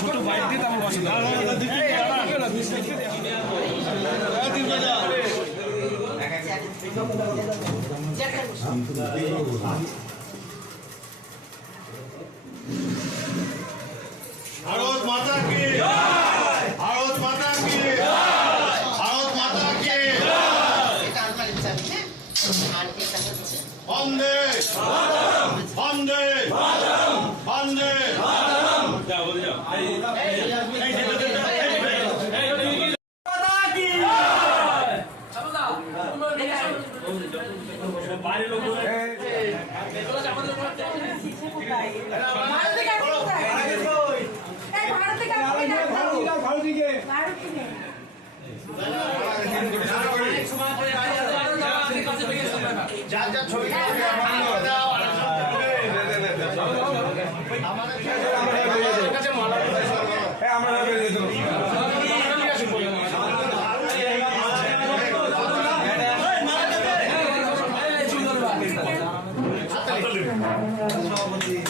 ছোট বাইক দিয়ে আমার বসে भारत माता की भारत माता की भारत माता की वंदे वंदे वंदे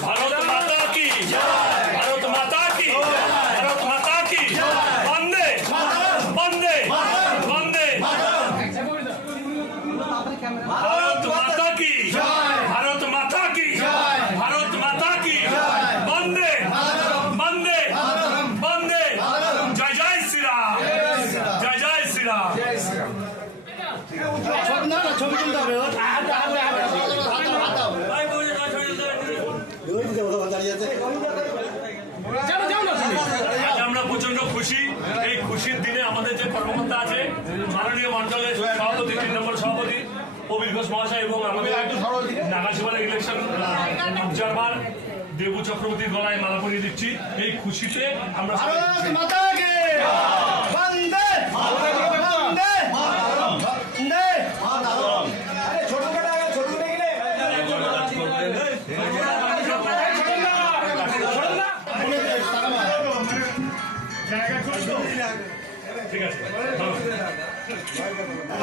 भारत माता की भारत माता की भारत माता की वंदे वंदे वंदे भारत माता की भारत माता की भारत माता की वंदे वंदे वंदे जय जय श्री राम जय जय श्री राम আমরা প্রচন্ড খুশি এই খুশির দিনে আমাদের যে কর্মকর্তা আছে মাননীয় মন্ডলের সভাপতি 3 নম্বর সভাপতি প্রবীর ঘোষ মহাশয় এবং আমাদের নাগাসীমানা ইলেকশন অবজারভার দেবু চক্রবর্তীর গলায় মালা পরিয়ে দিচ্ছি এই খুশিতে আমরা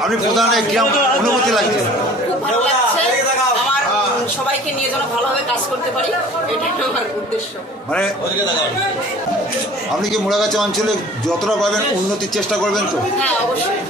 আপনি প্রধানে কেমন অনুভূতি লাগছে? খুব ভালো লাগছে। আমার সবাইকে নিয়ে যেন ভালোভাবে কাজ করতে পারি, এটাই আমার উদ্দেশ্য। মানে আপনি কি মুড়াগাছা অঞ্চলে যতটা পাবেন উন্নতির চেষ্টা করবেন তো? হ্যাঁ, অবশ্যই।